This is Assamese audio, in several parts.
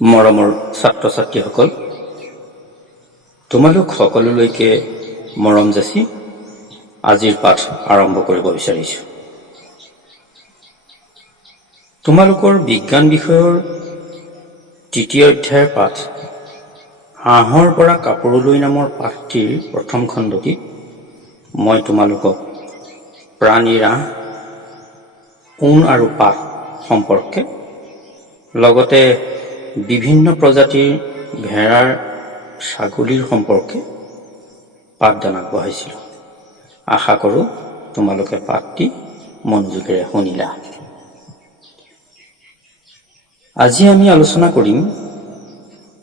মৰমৰ ছাত্ৰ ছাত্ৰীসকল, তোমালোক সকলোলৈকে মৰম যাচি আজিৰ পাঠ আৰম্ভ কৰিব বিচাৰিছো। তোমালোকৰ বিজ্ঞান বিষয়ৰ তৃতীয় অধ্যায়ৰ পাঠ হাঁহৰ পৰা কাপোৰলৈ নামৰ পাঠটিৰ প্ৰথম খণ্ডটিত মই তোমালোকক প্ৰাণীৰ আঁহ, ঊণ আৰু পাত সম্পৰ্কে লগতে বিভিন্ন প্ৰজাতিৰ ভেড়াৰ, ছাগলীৰ সম্পৰ্কে পাঠদান আগবঢ়াইছিলোঁ। আশা কৰোঁ তোমালোকে পাঠটি মনোযোগেৰে শুনিলা। আজি আমি আলোচনা কৰিম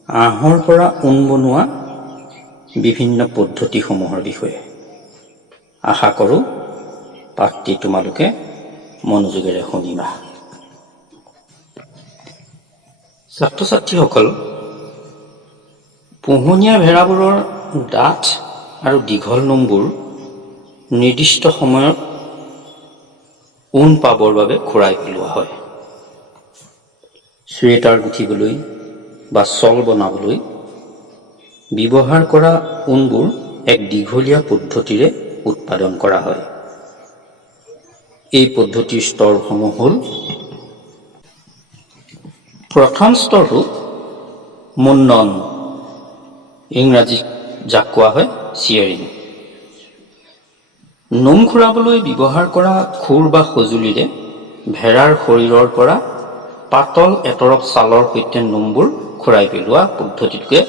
আঁহৰ পৰা ঊণ বনোৱা বিভিন্ন পদ্ধতিসমূহৰ বিষয়ে। আশা কৰোঁ পাঠটি তোমালোকে মনোযোগেৰে শুনিবা। ছাত্ৰ ছাত্ৰীসকল, পোহনীয়া ভেড়াবোৰৰ ডাঠ আৰু দীঘল নোমবোৰ নিৰ্দিষ্ট সময়ত ঊণ পাবৰ বাবে খুৰাই পেলোৱা হয়। চুৱেটাৰ গুঠিবলৈ বা শ্বল বনাবলৈ ব্যৱহাৰ কৰা ঊণবোৰ এক দীঘলীয়া পদ্ধতিৰে উৎপাদন কৰা হয়। এই পদ্ধতিৰ স্তৰসমূহ হ'ল: প্ৰথম স্তৰটো মুণ্ডন, ইংৰাজীত যাক কোৱা হয় চিয়াৰিং। নোম খুৰাবলৈ ব্যৱহাৰ কৰা খুৰ বা সঁজুলিৰে ভেড়াৰ শৰীৰৰ পৰা পাতল এতৰপ ছালৰ সৈতে নোমবোৰ খুৰাই পেলোৱা পদ্ধতিটোকে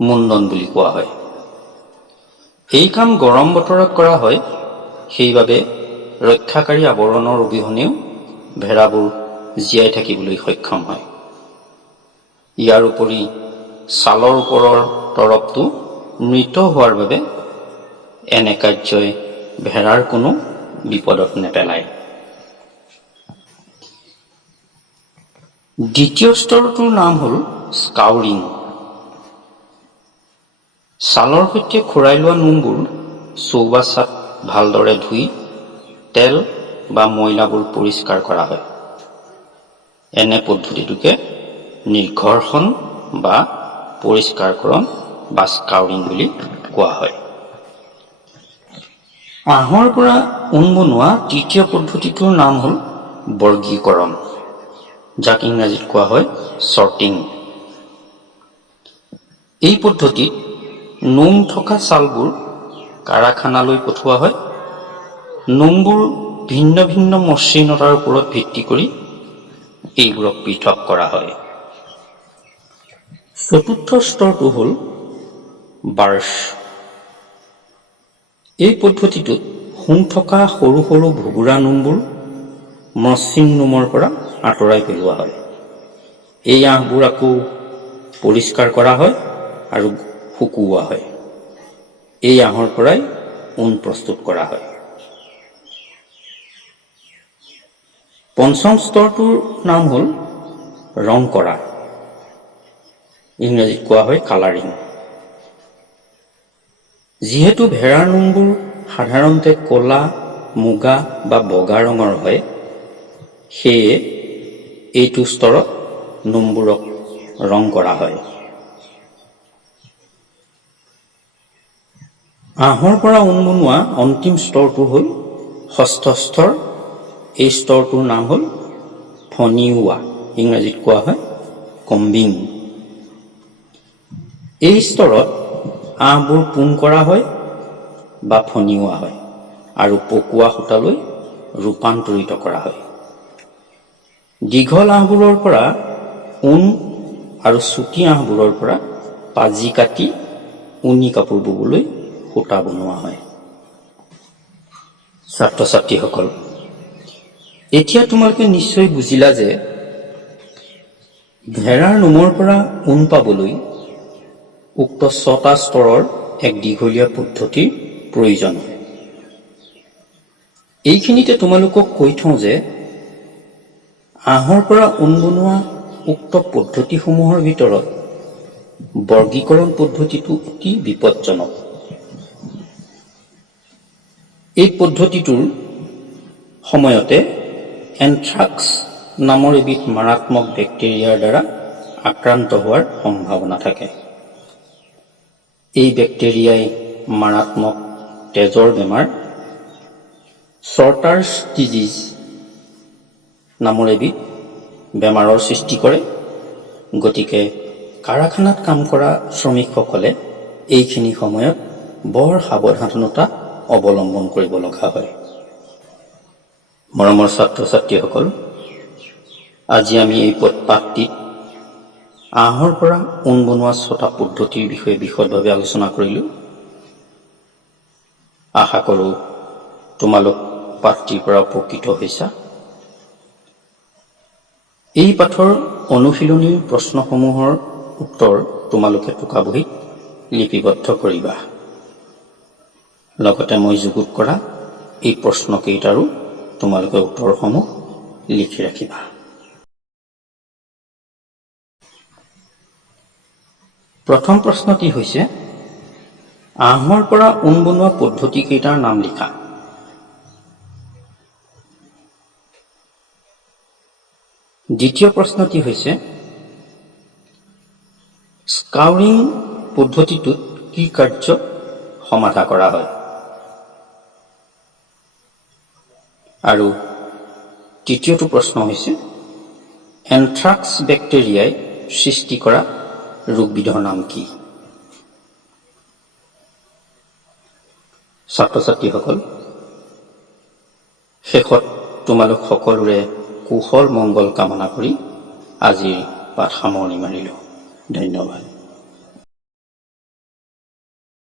মুণ্ডন বুলি কোৱা হয়। এই কাম গৰম বতৰত কৰা হয়, সেইবাবে ৰক্ষাকাৰী আৱৰণৰ অবিহনেও ভেড়াবোৰ জীয়াই থাকিবলৈ সক্ষম হয়। ইয়াৰ উপৰি ছালৰ ওপৰৰ তৰপটো মৃত হোৱাৰ বাবে এনে কাৰ্যই ভেড়াৰ কোনো বিপদত নেপেলায়। দ্বিতীয় স্তৰটোৰ নাম হ'ল স্কাউৰিং। ছালৰ সৈতে খুৰাই লোৱা নোমবোৰ চৌবাচাত ভালদৰে ধুই তেল বা ময়লাবোৰ পৰিষ্কাৰ কৰা হয়। এনে পদ্ধতিটোকে নিৰ্ঘৰ্ষণ বা পৰিষ্কাৰকৰণ বা স্কাউৰিং বুলি কোৱা হয়। আঁহৰ পৰা ঊণ বনোৱা তৃতীয় পদ্ধতিটোৰ নাম হ'ল বৰ্গীকৰণ, যাক ইংৰাজীত কোৱা হয় ছৰ্টিং। এই পদ্ধতিত নোম থকা ছালবোৰ কাৰখানালৈ পঠোৱা হয়। নোমবোৰ ভিন্ন ভিন্ন মসৃণতাৰ ওপৰত ভিত্তি কৰি এইবোৰক পৃথক কৰা হয়। চতুৰ্থ স্তৰটো হ'ল বাৰ্চ। এই পদ্ধতিটোত শুং থকা সৰু সৰু ভুগুৰা নোমবোৰ মসৃণ নোমৰ পৰা আঁতৰাই পেলোৱা হয়। এই আঁহবোৰ আকৌ পৰিষ্কাৰ কৰা হয় আৰু শুকুওৱা হয়। এই আঁহৰ পৰাই ঊণ প্ৰস্তুত কৰা হয়। পঞ্চম স্তৰটোৰ নাম হ'ল ৰং কৰা, ইংৰাজীত কোৱা হয় কালাৰিং। যিহেতু ভেড়াৰ নোমবোৰ সাধাৰণতে ক'লা, মুগা বা বগা ৰঙৰ হয়, সেয়ে এইটো স্তৰত নোমবোৰক ৰং কৰা হয়। আঁহৰ পৰা ঊণ বনোৱা অন্তিম স্তৰটো হ'ল ষষ্ঠ স্তৰ। এই স্তৰটোৰ নাম হ'ল ফনিওৱা, ইংৰাজীত কোৱা হয় কম্বিং। এই স্তৰত আঁহবোৰ পোন কৰা হয় বা ফনিওৱা হয় আৰু পকোৱা সূতালৈ ৰূপান্তৰিত কৰা হয়। দীঘল আঁহবোৰৰ পৰা ঊণ আৰু চুটি আঁহবোৰৰ পৰা পাজি কাটি ঊণি কাপোৰ ববলৈ সূতা বনোৱা হয়। ছাত্ৰ ছাত্ৰীসকল, এতিয়া তোমালোকে নিশ্চয় বুজিলা যে ভেড়াৰ নোমৰ পৰা ঊণ পাবলৈ উক্ত 6টা স্তৰৰ এক দীঘলীয়া পদ্ধতিৰ প্ৰয়োজন হয়। এইখিনিতে তোমালোকক কৈ থওঁ যে আঁহৰ পৰা ঊণ বনোৱা উক্ত পদ্ধতিসমূহৰ ভিতৰত বৰ্গীকৰণ পদ্ধতিটো অতি বিপদজনক। এই পদ্ধতিটোৰ সময়তে এনথ্ৰাক্স নামৰ এবিধ মাৰাত্মক বেক্টেৰিয়াৰ দ্বাৰা আক্ৰান্ত হোৱাৰ সম্ভাৱনা থাকে। এই বেক্টেৰিয়াই মাৰাত্মক তেজৰ বেমাৰ ছৰ্টাৰ্ছ ডিজিজ নামৰ এবিধ বেমাৰৰ সৃষ্টি কৰে। গতিকে কাৰখানাত কাম কৰা শ্ৰমিকসকলে এইখিনি সময়ত বৰ সাৱধানতা অৱলম্বন কৰিব লগা হয়। মৰমৰ ছাত্ৰ ছাত্ৰীসকল, আজি আমি এই পাঠটিত আহৰ পৰা ঊণ বনোৱা 6টা পদ্ধতিৰ বিষয়ে বিশদভাৱে আলোচনা কৰিলো। আশা কৰোঁ তোমালোক পাঠটিৰ পৰা উপকৃত হৈছা। এই পাঠৰ অনুশীলনীৰ প্ৰশ্নসমূহৰ উত্তৰ তোমালোকে টোকা বহীত লিপিবদ্ধ কৰিবা। লগতে মই যুগুত কৰা এই প্ৰশ্নকেইটাৰো তোমালোকে উত্তৰসমূহ লিখি ৰাখিবা। প্ৰথম প্ৰশ্নটি হৈছে, আহৰ পৰা ঊণ বনোৱা পদ্ধতি কেইটাৰ নাম লিখা। দ্বিতীয় প্ৰশ্নটি হৈছে, স্কাউৰিং পদ্ধতিটোত কি কাৰ্য সমাধা কৰা হয়। আৰু তৃতীয়টো প্ৰশ্ন হৈছে, এন্থ্ৰাক্স বেক্টেৰিয়াই সৃষ্টি কৰা ৰোগবিধৰ নাম কি। ছাত্ৰ ছাত্ৰীসকল, শেষত তোমালোক সকলোৰে কুশল মংগল কামনা কৰি আজিৰ পাঠ সামৰণি মাৰিলো। ধন্যবাদ।